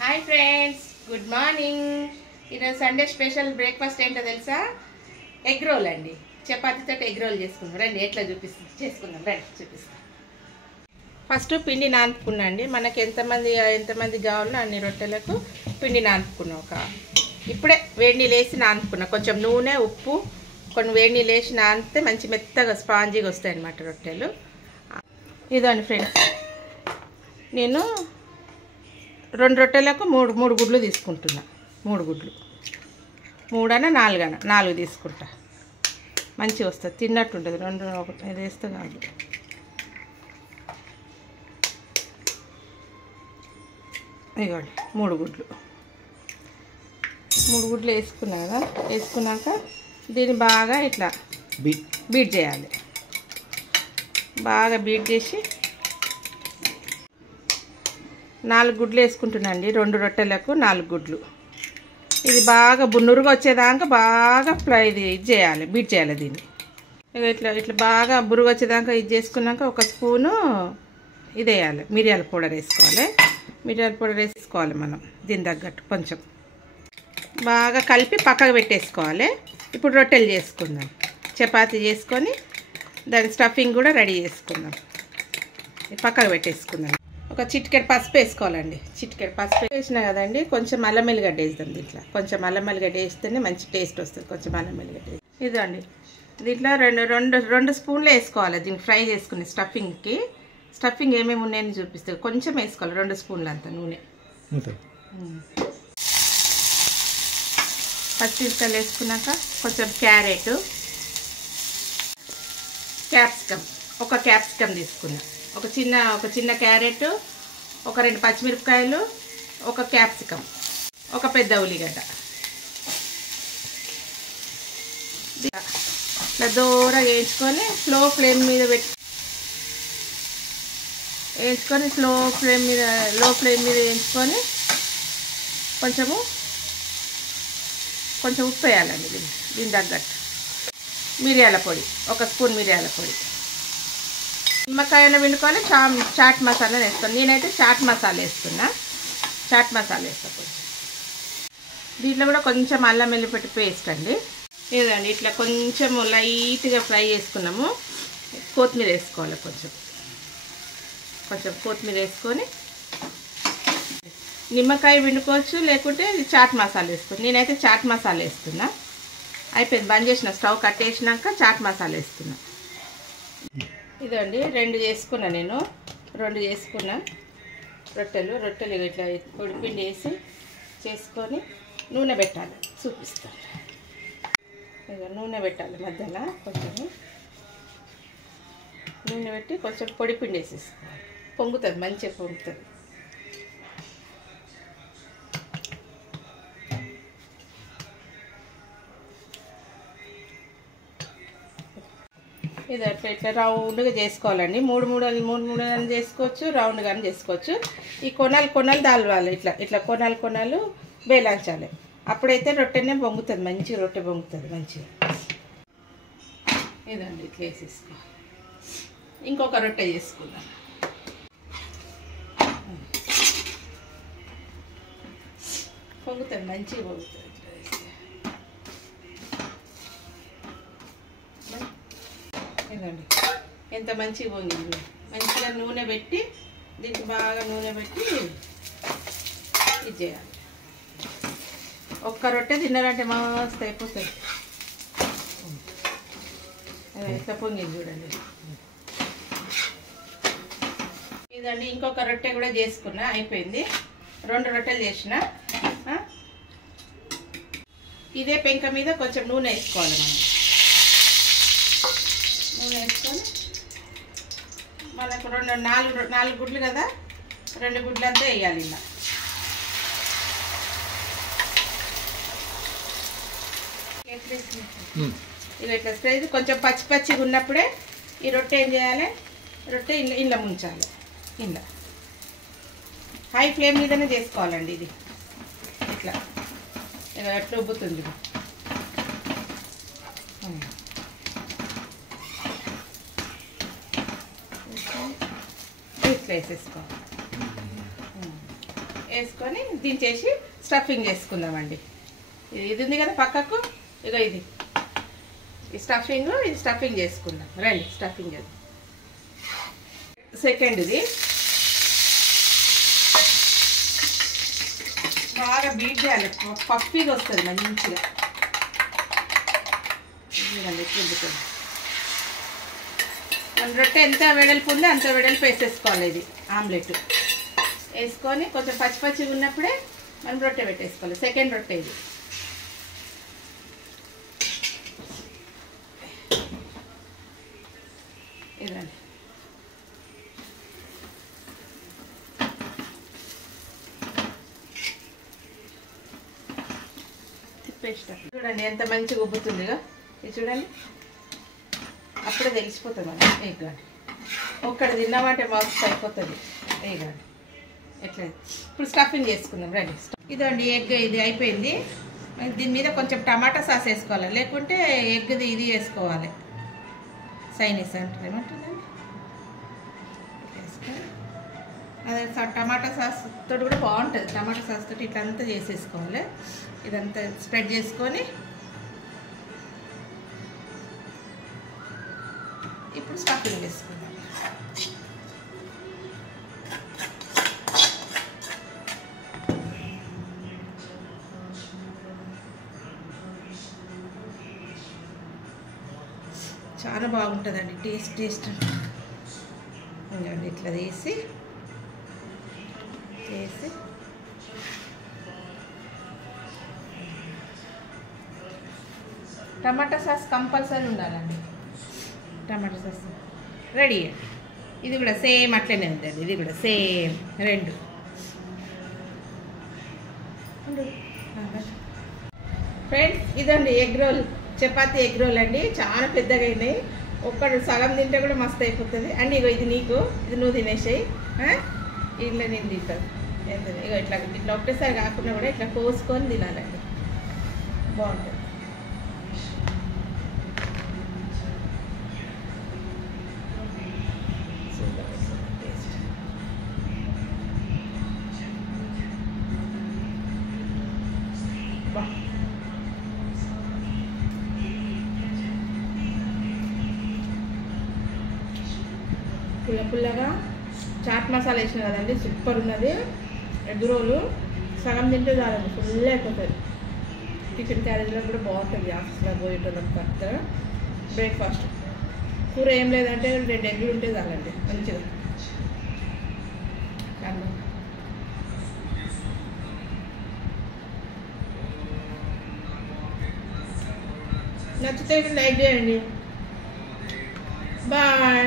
Hi friends, good morning. ఈరోజు Sunday special breakfast ఏంటో తెలుసా? ఎగ్ రోల్ అండి. చపాతీతో ఎగ్ రోల్ చేసుకుందాం రండి. ఎట్లా చేసుకుందాం రండి, చూపిస్తాం. ఫస్ట్ పిండి నానుపుకున్నా అండి. మనకి ఎంతమంది కావాలో అన్ని రొట్టెలకు పిండి నానుపుకున్నా. ఇప్పుడే వేడి నీళ్ళు వేసి నానుపుకున్నా. కొంచెం నూనె, ఉప్పు, కొన్ని వేడి నీళ్ళు వేసి నానితే మంచి మెత్తగా స్పాంజీగా వస్తాయి అన్నమాట రొట్టెలు. ఇదండి ఫ్రెండ్స్, నేను 2 రొట్టెలకు మూడు గుడ్లు తీసుకుంటున్నా. 3 గుడ్లు, 4 తీసుకుంటా. మంచిగా వస్తుంది, తిన్నట్టు ఉంటుంది. 2 ఇది వేస్తే కాదు. ఇదిగోండి 3 గుడ్లు వేసుకున్నా కదా. వేసుకున్నాక దీన్ని బాగా ఇట్లా బీట్ చేయాలి. బాగా బీట్ చేసి 4 గుడ్లు వేసుకుంటున్నా అండి. 2 రొట్టెలకు 4 గుడ్లు. ఇది బాగా బున్నురుగా వచ్చేదాకా బాగా ఇది చేయాలి, బీట్ చేయాలి దీన్ని. ఇట్లా బాగా బురుగు వచ్చేదాకా ఇది చేసుకున్నాక 1 స్పూను ఇది వేయాలి, మిరియాల పౌడర్ వేసుకోవాలి. మిరియాల పౌడర్ వేసుకోవాలి మనం దీని తగ్గట్టు. కొంచెం బాగా కలిపి పక్కకు పెట్టేసుకోవాలి. ఇప్పుడు రొట్టెలు చేసుకుందాం. చపాతీ చేసుకొని దాని స్టఫింగ్ కూడా రెడీ చేసుకుందాం. పక్కకు పెట్టేసుకుందాం. ఒక చిటికెడు పసుపు వేసుకోవాలండి. చిటికెడు పసుపు వేసినా కదండి. కొంచెం అల్లం ఎల్లిగడ్డ వేద్దాం దీంట్లో. కొంచెం అల్లం ఎల్లిగడ్డ వేస్తేనే మంచి టేస్ట్ వస్తుంది. కొంచెం అల్లం ఎల్లిగడ్డ ఇదండి. దీంట్లో రెండు స్పూన్లు వేసుకోవాలి. దీన్ని ఫ్రై చేసుకునే స్టఫింగ్ ఏమేమి ఉన్నాయని చూపిస్తుంది. కొంచెం వేసుకోవాలి, 2 స్పూన్లు అంత నూనె. పచ్చిమిరపకాయలు వేసుకున్నాక కొంచెం క్యారెట్, క్యాప్సికమ్, ఒక క్యాప్సికమ్ తీసుకున్నా. ఒక చిన్న క్యారెట్, 2 పచ్చిమిరపకాయలు, 1 క్యాప్సికమ్, 1 పెద్ద ఉల్లిగడ్డ. ఇట్లా దూరంగా వేయించుకొని లో ఫ్లేమ్ మీద వేయించుకొని కొంచెం ఉప్పు వేయాలండి దీని తగ్గట్టు. మిరియాల పొడి, 1 స్పూన్ మిరియాల పొడి. నిమ్మకాయలు పిండుకోవాలి. చాట్ మసాలా వేస్తాను. నేనైతే చాట్ మసాలా వేస్తున్నా. చాట్ మసాలా వేస్తా కొంచెం. దీంట్లో కూడా కొంచెం అల్లం వెల్లిపాయ పేస్ట్ అండి. లేదండి, ఇట్లా కొంచెం లైట్గా ఫ్రై చేసుకున్నాము. కొత్తిమీర వేసుకోవాలి. కొంచెం కొత్తిమీర వేసుకొని నిమ్మకాయ పిండుకోవచ్చు, లేకుంటే చాట్ మసాలా వేసుకోవచ్చు. నేనైతే చాట్ మసాలా వేస్తున్నా. అయిపోయింది, బంద్ చేసిన. స్టవ్ కట్టేసినాక చాట్ మసాలా వేస్తున్నా. ఇదండి 2 చేసుకున్నా. నేను 2 చేసుకున్నా రొట్టెలు ఇట్లా పొడిపిండి వేసి చేసుకొని నూనె పెట్టాలి. చూపిస్తాను. ఇక నూనె పెట్టాలి. మధ్యలో కొంచెం నూనె పెట్టి కొంచెం పొడిపిండి వేసేసుకోవాలి. పొంగుతుంది, మంచిగా పొంగుతుంది. ఇది ఇట్లా రౌండ్గా చేసుకోవాలండి. 3 చేసుకోవచ్చు, రౌండ్గా చేసుకోవచ్చు. ఈ కొనాలు దాల్వాలి. ఇట్లా కొనాలు వేలాంచాలి. అప్పుడైతే రొట్టెనే పొంగుతుంది, మంచి రొట్టె పొంగుతుంది మంచిగా. ఇదండి ఇట్లా వేసేసుకోవాలి. ఇంకొక రొట్టె చేసుకుందాం. పొంగుతుంది, మంచిగా పొంగుతుంది. ఇదండి ఎంత మంచిగా పొంగింది. మంచిగా నూనె పెట్టి దీనికి బాగా నూనె పెట్టి ఇది చేయాలి. 1 రొట్టె తిన్నారంటే మస్తు అయిపోతుంది. ఎంత పొంగింది చూడండి. ఇదండి ఇంకొక రొట్టె కూడా చేసుకున్నా. అయిపోయింది. 2 రొట్టెలు చేసిన. ఇదే పెంక మీద కొంచెం నూనె వేసుకోవాలి. మనం నూనె వేసుకొని మనకు 4 గుడ్లు కదా, 2 గుడ్లు అంతా వేయాలి. ఇలా ఇట్లా స్ప్రే కొంచెం పచ్చిగా ఉన్నప్పుడే ఈ రొట్టె ఏం చేయాలి, రొట్టె ఇంట్లో ముంచాలి. ఇంట్లో హై ఫ్లేమ్ మీదనే చేసుకోవాలండి. ఇది ఇట్లా ఎట్లా ఉబ్బుతుంది. ఇట్లా వేసేసుకోవాలి. వేసుకొని దించేసి స్టఫింగ్ చేసుకుందామండి. ఇది ఉంది కదా పక్కకు, ఇక ఇది స్టఫింగ్ చేసుకుందాం. రండి స్టఫింగ్ చేద్దాం. సెకండ్ది బాగా బీట్ చేయాలి, పప్పిగా వస్తుంది మంచిగా. మన రొట్టె ఎంత వెడల్పు ఉందో అంత వెడల్పు వేసేసుకోవాలి. ఇది ఆమ్లెట్ వేసుకొని కొంచెం పచ్చిగా ఉన్నప్పుడే మనం రొట్టె పెట్టేసుకోవాలి. సెకండ్ రొట్టె ఇది. ఇదండి చూడండి ఎంత మంచిగా ఉబ్బుతుందిగా. ఇది చూడండి, అప్పుడే తెలిసిపోతుంది మనం. వేయగాండి ఒక్కటి తిన్నామంటే మస్తు అయిపోతుంది. వేయగాండి ఎట్లా. ఇప్పుడు స్టఫింగ్ చేసుకుందాం రండి. ఇదండి ఎగ్ ఇది అయిపోయింది. దీని మీద కొంచెం టమాటా సాస్ వేసుకోవాలి, లేకుంటే ఎగ్ది ఇది వేసుకోవాలి. సైనీస్ అంటే ఏమంటుందండి, అదే టమాటా సాస్ తోటి కూడా బాగుంటుంది. టమాటా సాస్ తోటి ఇట్లా అంతా చేసేసుకోవాలి. ఇదంతా స్ప్రెడ్ చేసుకొని ఇప్పుడు స్టఫింగ్ వేసుకుందాం. చాలా బాగుంటుందండి, టేస్ట్ ఇంకండి ఇట్లా చేసి టమాటా సాస్ కంపల్సరీ ఉండాలండి. టమాటా సాస్ రెడీ అండి. ఇది కూడా సేమ్ అట్లనే ఉందండి. ఇది కూడా సేమ్ రెండు. ఫ్రెండ్స్ ఇదండి egg role, chapati egg role అండి. చాలా పెద్దగా అయినాయి. ఒక్కడు సగం తింటే కూడా మస్తు అయిపోతుంది అండి. ఇగో ఇది నీకు, ఇది నువ్వు తినేసాయి. ఇట్లా నేను తింటాను. ఇగో ఇట్లా ఒకటేసారి కాకుండా కూడా ఇట్లా కోసుకొని తినాలండి, బాగుంటుంది. పుల్లగా చాట్ మసాలా వేసిన కదండి, సూపర్ ఉన్నది. ఎగ్ రోలు సగం తింటే చాలండి, ఫుల్ అయిపోతుంది. టిఫిన్ క్యారేజ్లో కూడా బాగుంటుంది. ఆఫీస్లో పోయేటోళ్ళకి కరెక్ట్గా బ్రేక్ఫాస్ట్. కూర ఏం లేదంటే 2 ఎగ్గులు ఉంటే చాలండి మంచిగా. నచ్చితే లైక్ చేయండి. బాయ్.